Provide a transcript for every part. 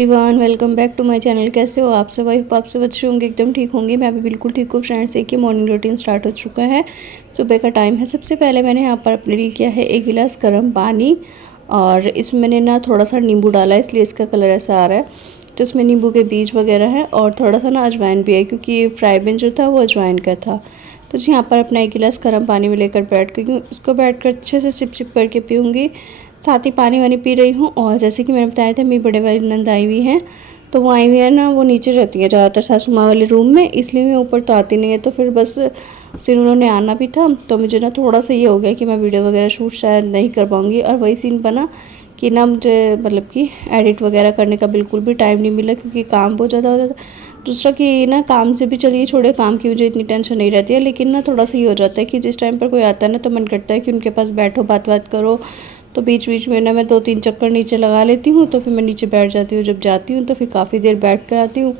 Everyone, welcome back to my channel. कैसे हो आप सब? आई होप आप सब अच्छे होंगे, एकदम ठीक होंगे। मैं भी बिल्कुल ठीक हूँ। फ्रेंड्स, एक मॉर्निंग रूटीन स्टार्ट हो चुका है। सुबह का टाइम है। सबसे पहले मैंने यहाँ पर अपने लिए किया है 1 गिलास गर्म पानी, और इसमें मैंने ना थोड़ा सा नींबू डाला है, इसलिए इसका कलर ऐसा आ रहा है। तो इसमें नींबू के बीज वगैरह हैं और थोड़ा सा ना अजवाइन भी है, क्योंकि फ्राई बिन जो था वो अजवाइन का था। तो जी यहाँ पर अपना 1 गिलास गर्म पानी में लेकर बैठ गई हूँ। इसको बैठ कर अच्छे से सिप सिप करके पीऊँगी। साथ ही पानी वानी पी रही हूँ। और जैसे कि मैंने बताया था, मेरी बड़े वाली नंद आई हुई हैं, तो वो आई हुई है ना, वो नीचे रहती है ज़्यादातर सासू माँ वाले रूम में, इसलिए मैं ऊपर तो आती नहीं है। तो फिर बस फिर उन्होंने आना भी था, तो मुझे ना थोड़ा सा ये हो गया कि मैं वीडियो वगैरह शूट शायद नहीं कर पाऊँगी। और वही सीन बना कि ना मुझे मतलब कि एडिट वगैरह करने का बिल्कुल भी टाइम नहीं मिला, क्योंकि काम बहुत ज़्यादा हो जाता है। दूसरा कि ना काम से भी चलिए छोड़े, काम की मुझे इतनी टेंशन नहीं रहती है, लेकिन ना थोड़ा सा ये हो जाता है कि जिस टाइम पर कोई आता है ना, तो मन करता है कि उनके पास बैठो, बात बात करो। तो बीच बीच में ना मैं 2-3 चक्कर नीचे लगा लेती हूँ, तो फिर मैं नीचे बैठ जाती हूँ। जब जाती हूँ तो फिर काफ़ी देर बैठ कर आती हूँ,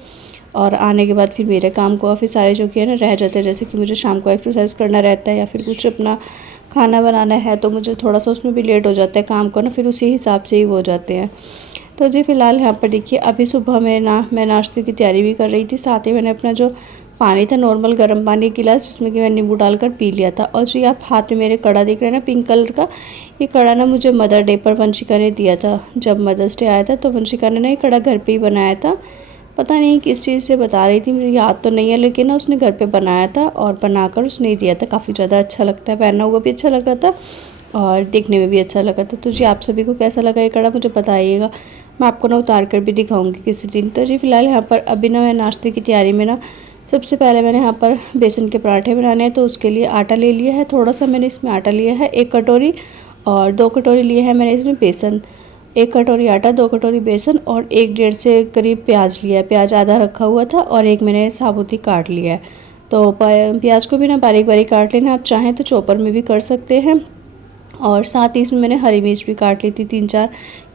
और आने के बाद फिर मेरे काम को फिर सारे जो कि है ना रह जाते हैं। जैसे कि मुझे शाम को एक्सरसाइज करना रहता है, या फिर कुछ अपना खाना बनाना है, तो मुझे थोड़ा सा उसमें भी लेट हो जाता है काम को ना, फिर उसी हिसाब से ही वो हो जाते हैं। तो जी फ़िलहाल यहाँ पर देखिए, अभी सुबह में ना मैं नाश्ते की तैयारी भी कर रही थी। साथ ही मैंने अपना जो पानी था, नॉर्मल गर्म पानी 1 गिलास, जिसमें कि मैं नींबू डालकर पी लिया था। और जी आप हाथ में मेरे कड़ा देख रहे हैं ना, पिंक कलर का, ये कड़ा ना मुझे मदर डे पर वंशिका ने दिया था। जब मदर्स डे आया था तो वंशिका ने ना ये कड़ा घर पे ही बनाया था। पता नहीं किस चीज़ से बता रही थी, मुझे याद तो नहीं है, लेकिन ना उसने घर पे बनाया था और बनाकर उसने ही दिया था। काफ़ी ज़्यादा अच्छा लगता है, पहना हुआ भी अच्छा लग रहा था और देखने में भी अच्छा लगा था। तो जी आप सभी को कैसा लगा ये कड़ा मुझे बताइएगा, मैं आपको ना उतार कर भी दिखाऊंगी किसी दिन। तो जी फ़िलहाल यहाँ पर अभी ना मैं नाश्ते की तैयारी में ना, सबसे पहले मैंने यहाँ पर बेसन के पराठे बनाने हैं, तो उसके लिए आटा ले लिया है। थोड़ा सा मैंने इसमें आटा लिया है, 1 कटोरी, और 2 कटोरी लिए हैं मैंने इसमें बेसन। 1 कटोरी आटा, 2 कटोरी बेसन, और 1-1.5 से करीब प्याज लिया है। प्याज आधा रखा हुआ था, और एक मैंने साबुत ही काट लिया है। तो प्याज को भी ना बारीक बारीक काट लेना, आप चाहें तो चॉपर में भी कर सकते हैं। और साथ ही इसमें मैंने हरी मिर्च भी काट ली थी 3-4,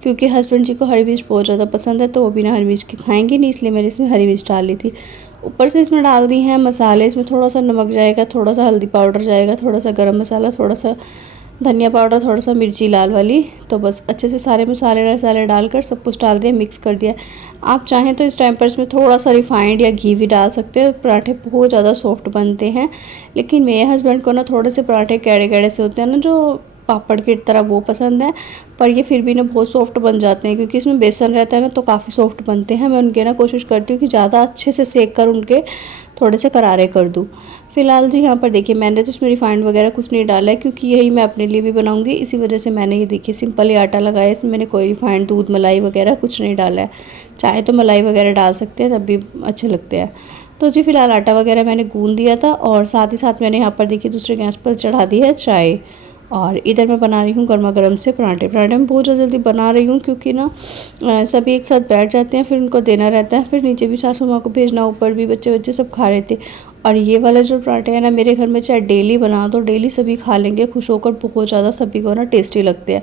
क्योंकि हस्बैंड जी को हरी मिर्च बहुत ज़्यादा पसंद है, तो वो बिना हरी मिर्च के खाएंगे नहीं, इसलिए मैंने इसमें हरी मिर्च डाल ली थी। ऊपर से इसमें डाल दी हैं मसाले। इसमें थोड़ा सा नमक जाएगा, थोड़ा सा हल्दी पाउडर जाएगा, थोड़ा सा गरम मसाला, थोड़ा सा धनिया पाउडर, थोड़ा सा मिर्ची लाल वाली। तो बस अच्छे से सारे मसाले डालकर सब कुछ डाल दिया, मिक्स कर दिया। आप चाहें तो इस टाइम पर इसमें थोड़ा सा रिफाइंड या घी भी डाल सकते हैं, पराठे बहुत ज़्यादा सॉफ्ट बनते हैं। लेकिन मेरे हस्बैंड को ना थोड़े से पराठे कैड़े कैड़े से होते हैं ना, जो पापड़ की तरह, वो पसंद है। पर ये फिर भी ना बहुत सॉफ्ट बन जाते हैं, क्योंकि इसमें बेसन रहता है ना, तो काफ़ी सॉफ्ट बनते हैं। मैं उनके ना कोशिश करती हूँ कि ज़्यादा अच्छे से सेक कर उनके थोड़े से करारे कर दूँ। फिलहाल जी यहाँ पर देखिए, मैंने तो इसमें रिफाइंड वगैरह कुछ नहीं डाला है, क्योंकि यही मैं अपने लिए भी बनाऊँगी। इसी वजह से मैंने ये देखिए सिंपल ही आटा लगाया, इसमें मैंने कोई रिफाइंड, दूध, मलाई वगैरह कुछ नहीं डाला है। चाहे तो मलाई वगैरह डाल सकते हैं, तब भी अच्छे लगते हैं। तो जी फिलहाल आटा वगैरह मैंने गूंद दिया था, और साथ ही साथ मैंने यहाँ पर देखिए दूसरे गैस पर चढ़ा दी है चाय। और इधर मैं बना रही हूँ गर्मा गर्म से पराठे। पराठे मैं बहुत जल्दी बना रही हूँ, क्योंकि ना सभी एक साथ बैठ जाते हैं, फिर उनको देना रहता है, फिर नीचे भी सासू माँ को भेजना, ऊपर भी बच्चे सब खा रहे थे। और ये वाला जो पराठे हैं ना, मेरे घर में चाहे डेली बना दो, डेली सभी खा लेंगे खुश होकर, बहुत ज़्यादा सभी को ना टेस्टी लगते हैं।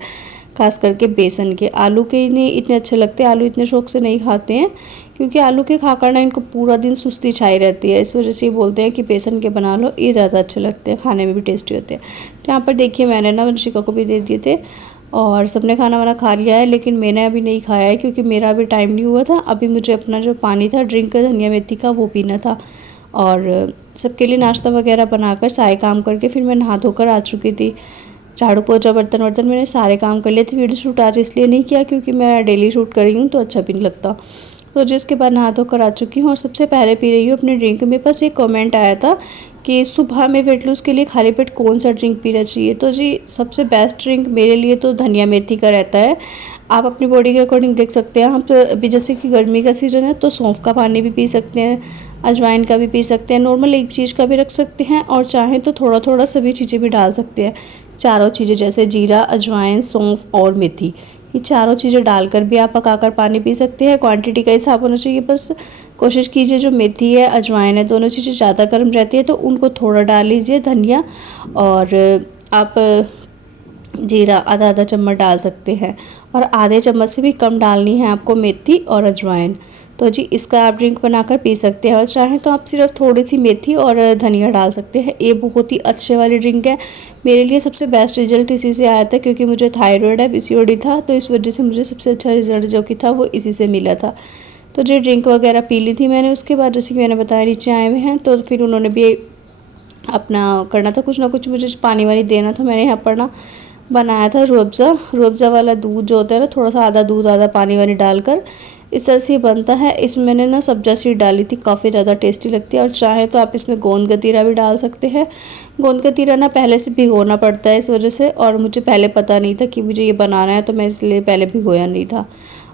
खास करके बेसन के, आलू के नहीं इतने अच्छे लगते, आलू इतने शौक से नहीं खाते हैं, क्योंकि आलू के खाकर ना इनको पूरा दिन सुस्ती छाई रहती है। इस वजह से ये बोलते हैं कि बेसन के बना लो, ये ज़्यादा अच्छे लगते हैं, खाने में भी टेस्टी होते हैं। तो यहाँ पर देखिए मैंने ना वंशिका को भी दे दिए थे, और सबने खाना वाना खा लिया है, लेकिन मैंने अभी नहीं खाया है, क्योंकि मेरा अभी टाइम नहीं हुआ था। अभी मुझे अपना जो पानी था ड्रिंक धनिया मेथी का, वो पीना था। और सबके लिए नाश्ता वगैरह बनाकर सारे काम करके फिर मैं नहा धोकर आ चुकी थी। झाड़ू पोछा बर्तन वर्तन मैंने सारे काम कर लिए थे। वीडियो शूट आज इसलिए नहीं किया, क्योंकि मैं डेली शूट कर रही हूँ, तो अच्छा भी नहीं लगता। तो जिसके बाद नहा धोकर आ चुकी हूँ, और सबसे पहले पी रही हूँ अपने ड्रिंक। मेरे पास एक कमेंट आया था कि सुबह में वेट लूज़ के लिए खाली पेट कौन सा ड्रिंक पीना चाहिए। तो जी सबसे बेस्ट ड्रिंक मेरे लिए तो धनिया मेथी का रहता है। आप अपनी बॉडी के अकॉर्डिंग देख सकते हैं। आप अभी जैसे कि गर्मी का सीज़न है, तो सौंफ का पानी भी पी सकते हैं, अजवाइन का भी पी सकते हैं, नॉर्मल एक चीज़ का भी रख सकते हैं, और चाहें तो थोड़ा थोड़ा सभी चीज़ें भी डाल सकते हैं। चारों चीज़ें जैसे जीरा, अजवाइन, सौंफ और मेथी, ये चारों चीज़ें डालकर भी आप पकाकर पानी पी सकते हैं। क्वांटिटी का हिसाब होना चाहिए, बस कोशिश कीजिए जो मेथी है, अजवाइन है, दोनों चीज़ें ज़्यादा गर्म रहती है, तो उनको थोड़ा डाल लीजिए। धनिया और आप जीरा आधा आधा चम्मच डाल सकते हैं, और आधे चम्मच से भी कम डालनी है आपको मेथी और अजवाइन। तो जी इसका आप ड्रिंक बनाकर पी सकते हैं। और चाहें तो आप सिर्फ थोड़ी सी मेथी और धनिया डाल सकते हैं। ये बहुत ही अच्छे वाली ड्रिंक है। मेरे लिए सबसे बेस्ट रिजल्ट इसी से आया था, क्योंकि मुझे थायराइड है, पीसीओडी था, तो इस वजह से मुझे सबसे अच्छा रिजल्ट जो कि था वो इसी से मिला था। तो जो ड्रिंक वगैरह पी ली थी मैंने। उसके बाद जैसे कि मैंने बताया नीचे आए हुए हैं, तो फिर उन्होंने भी अपना करना था कुछ ना कुछ, मुझे पानी वानी देना था। मैंने यहाँ पर ना बनाया था रूअफ़ज़ा वाला दूध जो होता है ना, थोड़ा सा आधा दूध आधा पानी वानी डालकर इस तरह से बनता है। इसमें मैंने ना सब्जा सीड डाली थी, काफ़ी ज़्यादा टेस्टी लगती है। और चाहे तो आप इसमें गोंद गतीरा भी डाल सकते हैं। गोंद गतीरा ना पहले से भिगोना पड़ता है इस वजह से, और मुझे पहले पता नहीं था कि मुझे ये बनाना है, तो मैं इसलिए पहले भिगोया नहीं था।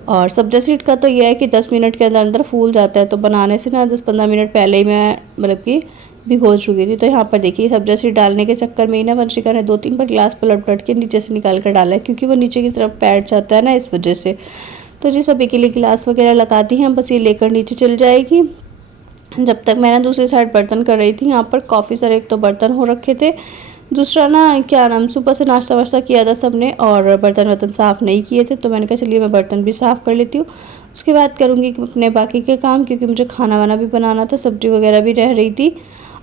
और सब्जा सीड का तो यह है कि 10 मिनट के अंदर अंदर फूल जाता है, तो बनाने से ना 10-15 मिनट पहले ही मैं मतलब कि भिगो चुकी थी। तो यहाँ पर देखिए सब्जा सीड डालने के चक्कर में ही ना वंशिका ने 2-3 बार गिलास पलट पलट के नीचे से निकाल कर डाला है, क्योंकि वो नीचे की तरफ बैठ जाता है ना, इस वजह से। तो जी सभी के लिए गिलास वगैरह लगाती हैं, बस ये लेकर नीचे चल जाएगी। जब तक मैं ना दूसरी साइड बर्तन कर रही थी, यहाँ पर काफ़ी सारे एक तो बर्तन हो रखे थे, दूसरा ना क्या नाम सुबह से नाश्ता वाश्ता किया था सबने, और बर्तन वर्तन साफ़ नहीं किए थे। तो मैंने कहा चलिए मैं बर्तन भी साफ़ कर लेती हूँ, उसके बाद करूँगी अपने बाकी के काम, क्योंकि मुझे खाना वाना भी बनाना था, सब्जी वगैरह भी रह रही थी।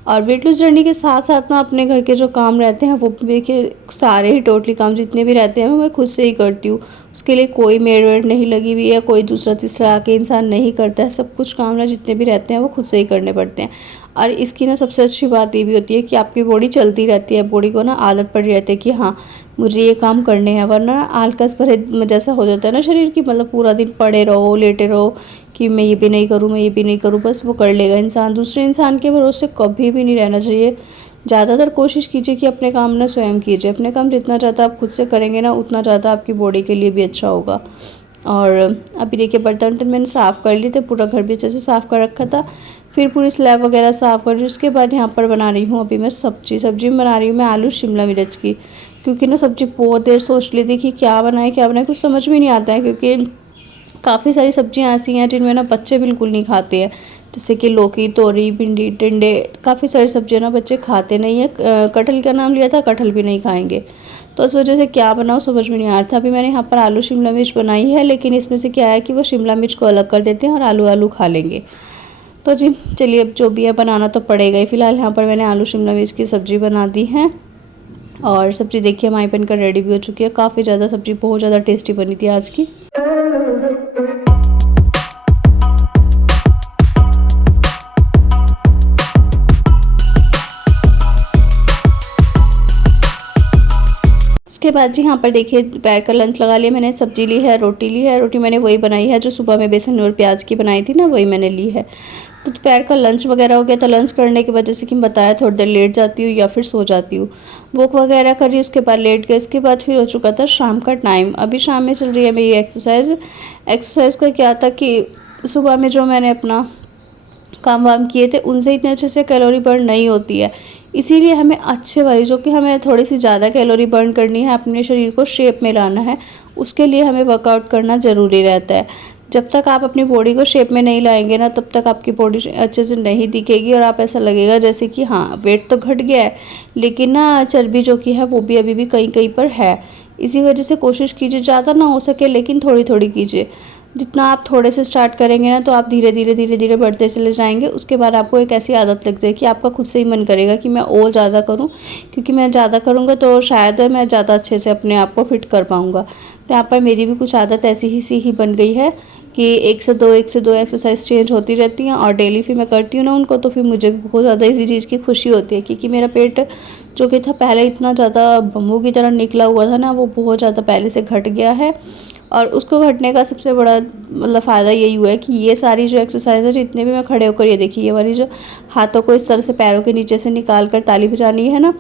और वेट लूज़ जर्नी के साथ साथ ना अपने घर के जो काम रहते हैं वो देखिए सारे ही टोटली काम जितने भी रहते हैं मैं खुद से ही करती हूँ। उसके लिए कोई मेड वेड नहीं लगी हुई है, कोई दूसरा तीसरा आके इंसान नहीं करता है। सब कुछ काम ना जितने भी रहते हैं वो खुद से ही करने पड़ते हैं। और इसकी ना सबसे अच्छी बात ये भी होती है कि आपकी बॉडी चलती रहती है, बॉडी को ना आदत पड़ी रहती है कि हाँ मुझे ये काम करने हैं। वरना आलकस भरे जैसा हो जाता है ना शरीर की, मतलब पूरा दिन पड़े रहो लेटे रहो कि मैं ये भी नहीं करूँ, मैं ये भी नहीं करूँ, बस वो कर लेगा इंसान। दूसरे इंसान के भरोसे कभी भी नहीं रहना चाहिए। ज़्यादातर कोशिश कीजिए कि अपने काम ना स्वयं कीजिए। अपने काम जितना ज़्यादा आप खुद से करेंगे ना, उतना ज़्यादा आपकी बॉडी के लिए भी अच्छा होगा। और अभी देखिए बर्तन वर्तन मैंने साफ़ कर लिए थे, पूरा घर भी अच्छे से साफ़ कर रखा था। फिर पूरी स्लैब वगैरह साफ़ कर रही। उसके बाद यहाँ पर बना रही हूँ अभी मैं सब्जी में बना रही हूँ मैं आलू शिमला मिर्च की, क्योंकि ना सब्जी बहुत देर सोच ली थी कि क्या बनाए कुछ समझ में नहीं आता है, क्योंकि काफ़ी सारी सब्जियां ऐसी हैं जिनमें ना बच्चे बिल्कुल नहीं खाते हैं। जैसे कि लौकी, तोरी, भिंडी, टिंडे, काफ़ी सारी सब्जियां ना बच्चे खाते नहीं हैं। कटहल का नाम लिया था, कटहल भी नहीं खाएंगे। तो इस वजह से क्या बनाऊँ समझ में नहीं आ रहा था। अभी मैंने यहाँ पर आलू शिमला मिर्च बनाई है, लेकिन इसमें से क्या है कि वो शिमला मिर्च को अलग कर देते हैं और आलू आलू खा लेंगे। तो जी चलिए अब जो भी है बनाना तो पड़ेगा ही। फिलहाल यहाँ पर मैंने आलू शिमला मिर्च की सब्ज़ी बना दी है। और सब्ज़ी देखिए हमारी बनकर रेडी भी हो चुकी है। काफ़ी ज़्यादा सब्ज़ी बहुत ज़्यादा टेस्टी बनी थी आज की। उसके बाद जी यहाँ पर देखिए दोपहर का लंच लगा लिया मैंने। सब्जी ली है, रोटी ली है। रोटी मैंने वही बनाई है जो सुबह में बेसन और प्याज की बनाई थी ना, वही मैंने ली है। तो दोपहर का लंच वगैरह हो गया। तो लंच करने के बाद जैसे कि बताया थोड़ी देर लेट जाती हूँ या फिर सो जाती हूँ, वॉक वगैरह करी, उसके बाद लेट गए। इसके बाद फिर हो चुका था शाम का टाइम। अभी शाम में चल रही है मेरी एक्सरसाइज का क्या था कि सुबह में जो मैंने अपना काम वाम किए थे उनसे इतने अच्छे से कैलोरी बर्न नहीं होती है। इसीलिए हमें अच्छे वाली जो कि हमें थोड़ी सी ज़्यादा कैलोरी बर्न करनी है, अपने शरीर को शेप में लाना है, उसके लिए हमें वर्कआउट करना ज़रूरी रहता है। जब तक आप अपनी बॉडी को शेप में नहीं लाएंगे ना, तब तक आपकी बॉडी अच्छे से नहीं दिखेगी और आप ऐसा लगेगा जैसे कि हाँ वेट तो घट गया है, लेकिन ना चर्बी जो कि है वो भी अभी भी कहीं कहीं पर है। इसी वजह से कोशिश कीजिए ज़्यादा ना हो सके, लेकिन थोड़ी थोड़ी कीजिए। जितना आप थोड़े से स्टार्ट करेंगे ना, तो आप धीरे धीरे बढ़ते चले जाएंगे। उसके बाद आपको एक ऐसी आदत लग जाएगी कि आपका खुद से ही मन करेगा कि मैं और ज़्यादा करूं, क्योंकि मैं ज़्यादा करूंगा तो शायद मैं ज़्यादा अच्छे से अपने आप को फिट कर पाऊंगा। तो यहाँ पर मेरी भी कुछ आदत ऐसी ही सी ही बन गई है कि एक से दो एक्सरसाइज चेंज होती रहती हैं, और डेली फिर मैं करती हूँ ना उनको, तो फिर मुझे भी बहुत ज़्यादा इसी चीज़ की खुशी होती है। क्योंकि मेरा पेट जो कि था पहले इतना ज़्यादा बम्बू की तरह निकला हुआ था ना, वो बहुत ज़्यादा पहले से घट गया है। और उसको घटने का सबसे बड़ा मतलब फ़ायदा यही हुआ है कि ये सारी जो एक्सरसाइज है, जितने भी मैं खड़े होकर, ये देखिए ये वाली जो हाथों को इस तरह से पैरों के नीचे से निकाल कर ताली बजानी है ना,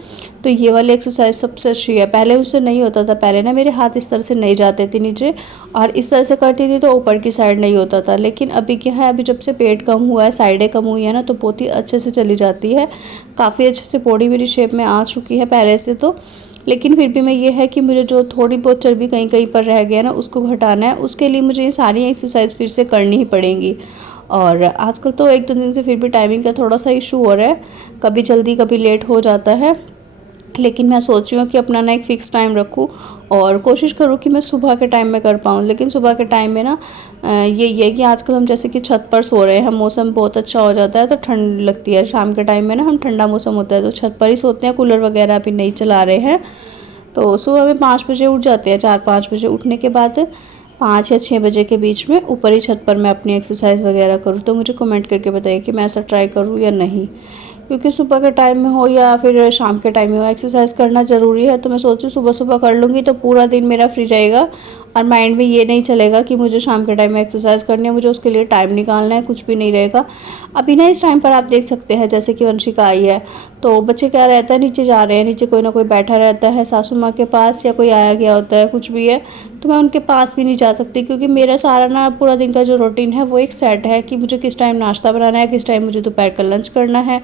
तो ये वाली एक्सरसाइज सबसे अच्छी है। पहले उससे नहीं होता था, पहले ना मेरे हाथ इस तरह से नहीं जाते थे नीचे, और इस तरह से करती थी तो ऊपर की साइड नहीं होता था। लेकिन अभी क्या है, अभी जब से पेट कम हुआ है, साइडें कम हुई है ना, तो बहुत ही अच्छे से चली जाती है। काफ़ी अच्छे से बॉडी मेरी शेप में आ चुकी है पहले से तो। लेकिन फिर भी मैं ये है कि मुझे जो थोड़ी बहुत चर्बी कहीं कहीं पर रह गया ना, उसको घटाना है। उसके लिए मुझे ये सारी एक्सरसाइज फिर से करनी ही पड़ेंगी। और आजकल तो 1-2 दिन से फिर भी टाइमिंग का थोड़ा सा इशू हो रहा है, कभी जल्दी कभी लेट हो जाता है। लेकिन मैं सोच रही हूँ कि अपना ना एक फ़िक्स टाइम रखूँ और कोशिश करूँ कि मैं सुबह के टाइम में कर पाऊँ। लेकिन सुबह के टाइम में ना यही है कि आजकल हम जैसे कि छत पर सो रहे हैं, मौसम बहुत अच्छा हो जाता है तो ठंड लगती है। शाम के टाइम में ना हम ठंडा मौसम होता है तो छत पर ही सोते हैं, कूलर वगैरह अभी नहीं चला रहे हैं। तो सुबह में 5 बजे उठ जाते हैं, 4-5 बजे उठने के बाद 5 या 6 बजे के बीच में ऊपर ही छत पर मैं अपनी एक्सरसाइज़ वगैरह करूँ। तो मुझे कमेंट करके बताइए कि मैं ऐसा ट्राई करूँ या नहीं, क्योंकि सुबह के टाइम में हो या फिर शाम के टाइम में हो एक्सरसाइज करना ज़रूरी है। तो मैं सोचूँ सुबह सुबह कर लूँगी तो पूरा दिन मेरा फ्री रहेगा और माइंड में ये नहीं चलेगा कि मुझे शाम के टाइम में एक्सरसाइज करनी है, मुझे उसके लिए टाइम निकालना है, कुछ भी नहीं रहेगा। अभी ना इस टाइम पर आप देख सकते हैं जैसे कि वंशिका आई है तो बच्चे क्या रहता है, नीचे जा रहे हैं, नीचे कोई ना कोई बैठा रहता है सासू माँ के पास या कोई आया गया होता है, कुछ भी है तो मैं उनके पास भी नहीं जा सकती, क्योंकि मेरा सारा ना पूरा दिन का जो रूटीन है वो एक सेट है कि मुझे किस टाइम नाश्ता बनाना है, किस टाइम मुझे दोपहर का लंच करना है,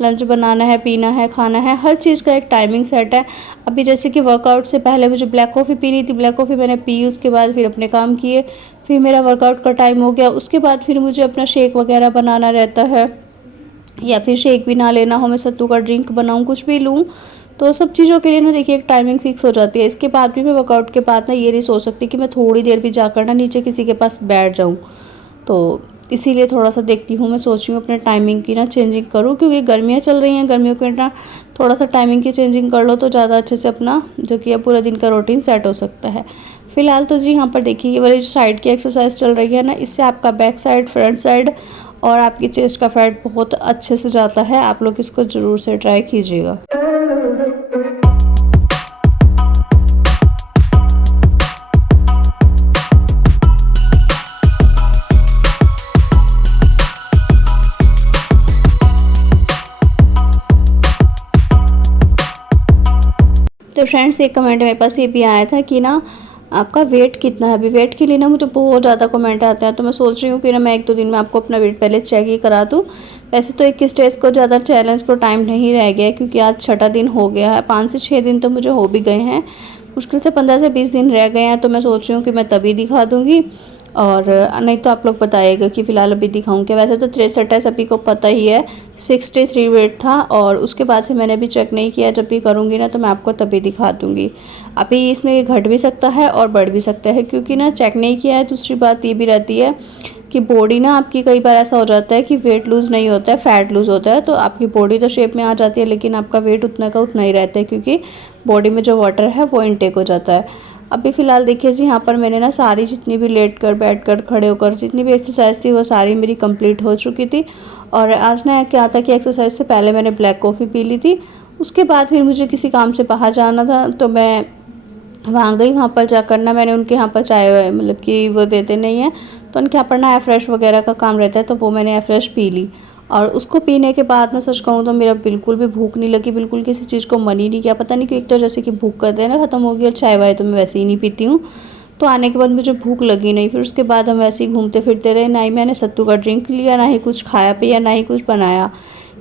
लंच बनाना है, पीना है, खाना है, हर चीज़ का एक टाइमिंग सेट है। अभी जैसे कि वर्कआउट से पहले मुझे ब्लैक कॉफ़ी पीनी थी, ब्लैक कॉफ़ी मैंने पी, उसके बाद फिर अपने काम किए, फिर मेरा वर्कआउट का टाइम हो गया, उसके बाद फिर मुझे अपना शेक वगैरह बनाना रहता है, या फिर शेक भी ना लेना हो मैं सत्तू का ड्रिंक बनाऊँ, कुछ भी लूँ, तो सब चीज़ों के लिए ना देखिए एक टाइमिंग फिक्स हो जाती है। इसके बाद भी मैं वर्कआउट के बाद ना ये नहीं सोच सकती कि मैं थोड़ी देर भी जाकर ना नीचे किसी के पास बैठ जाऊँ। तो इसीलिए थोड़ा सा देखती हूँ, मैं सोच रही हूँ अपने टाइमिंग की ना चेंजिंग करूँ, क्योंकि गर्मियाँ चल रही हैं, गर्मियों के ना थोड़ा सा टाइमिंग की चेंजिंग कर लो तो ज़्यादा अच्छे से अपना जो कि पूरा दिन का रूटीन सेट हो सकता है। फिलहाल तो जी यहाँ पर देखिए ये वाली जो साइड की एक्सरसाइज चल रही है ना, इससे आपका बैक साइड, फ्रंट साइड और आपकी चेस्ट का फैट बहुत अच्छे से जाता है। आप लोग इसको ज़रूर से ट्राई कीजिएगा। तो फ्रेंड्स एक कमेंट मेरे पास ये भी आया था कि ना आपका वेट कितना है। अभी वेट के लिए ना मुझे बहुत ज़्यादा कमेंट आते हैं, तो मैं सोच रही हूँ कि ना मैं 1-2 दिन में आपको अपना वेट पहले चेक ही करा दूँ। वैसे तो 21 डेज़ को ज़्यादा चैलेंज को टाइम नहीं रह गया है, क्योंकि आज 6ठा दिन हो गया है, 5 से 6 दिन तो मुझे हो भी गए हैं, मुश्किल से 15 से 20 दिन रह गए हैं। तो मैं सोच रही हूँ कि मैं तभी दिखा दूँगी, और नहीं तो आप लोग बताइएगा कि फ़िलहाल अभी दिखाऊँ क्या। वैसे तो 63 है, सभी को पता ही है, 63 वेट था और उसके बाद से मैंने अभी चेक नहीं किया। जब भी करूँगी ना तो मैं आपको तभी दिखा दूँगी। अभी इसमें घट भी सकता है और बढ़ भी सकता है, क्योंकि ना चेक नहीं किया है। दूसरी बात ये भी रहती है कि बॉडी ना आपकी कई बार ऐसा हो जाता है कि वेट लूज़ नहीं होता है, फैट लूज़ होता है, तो आपकी बॉडी तो शेप में आ जाती है लेकिन आपका वेट उतना का उतना ही रहता है, क्योंकि बॉडी में जो वाटर है वो इनटेक हो जाता है। अभी फ़िलहाल देखिए जी यहाँ पर मैंने ना सारी जितनी भी लेट कर, बैठ कर, खड़े होकर जितनी भी एक्सरसाइज थी वो सारी मेरी कंप्लीट हो चुकी थी। और आज ना क्या था कि एक्सरसाइज से पहले मैंने ब्लैक कॉफ़ी पी ली थी, उसके बाद फिर मुझे किसी काम से बाहर जाना था तो मैं वहाँ गई। वहाँ पर जाकर ना मैंने उनके यहाँ पर चाय मतलब कि वो देते नहीं हैं, तो उनके यहाँ पर ना एफ्रेश वगैरह का काम रहता है, तो वो मैंने एफ्रेश पी ली। और उसको पीने के बाद ना सच कहूँ तो मेरा बिल्कुल भी भूख नहीं लगी, बिल्कुल किसी चीज़ को मन ही नहीं किया। पता नहीं क्यों, एक तो जैसे कि भूख करते हैं ना ख़त्म हो गई, और चाय वाय तो मैं वैसे ही नहीं पीती हूँ, तो आने के बाद मुझे भूख लगी नहीं। फिर उसके बाद हम वैसे ही घूमते फिरते रहे, ना ही मैंने सत्तू का ड्रिंक लिया, ना ही कुछ खाया पिया, ना ही कुछ बनाया,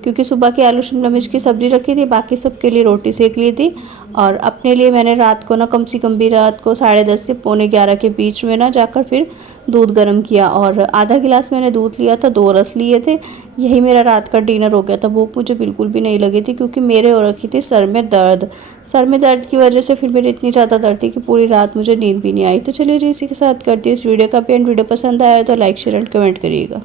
क्योंकि सुबह की आलू शिमला मिर्च की सब्ज़ी रखी थी, बाकी सबके लिए रोटी सेक ली थी। और अपने लिए मैंने रात को ना कम से कम भी रात को 10:30 से 11:45 के बीच में ना जाकर फिर दूध गर्म किया, और आधा गिलास मैंने दूध लिया था, 2 रस लिए थे। यही मेरा रात का डिनर हो गया था। भूख मुझे बिल्कुल भी नहीं लगी थी, क्योंकि मेरे हो रखी थी सर में दर्द। सर में दर्द की वजह से फिर मेरी इतनी ज़्यादा दर्द थी कि पूरी रात मुझे नींद भी नहीं आई। तो चलिए जी, इसी के साथ करती हूँ इस वीडियो का एंड। वीडियो पसंद आया तो लाइक, शेयर एंड कमेंट करिएगा।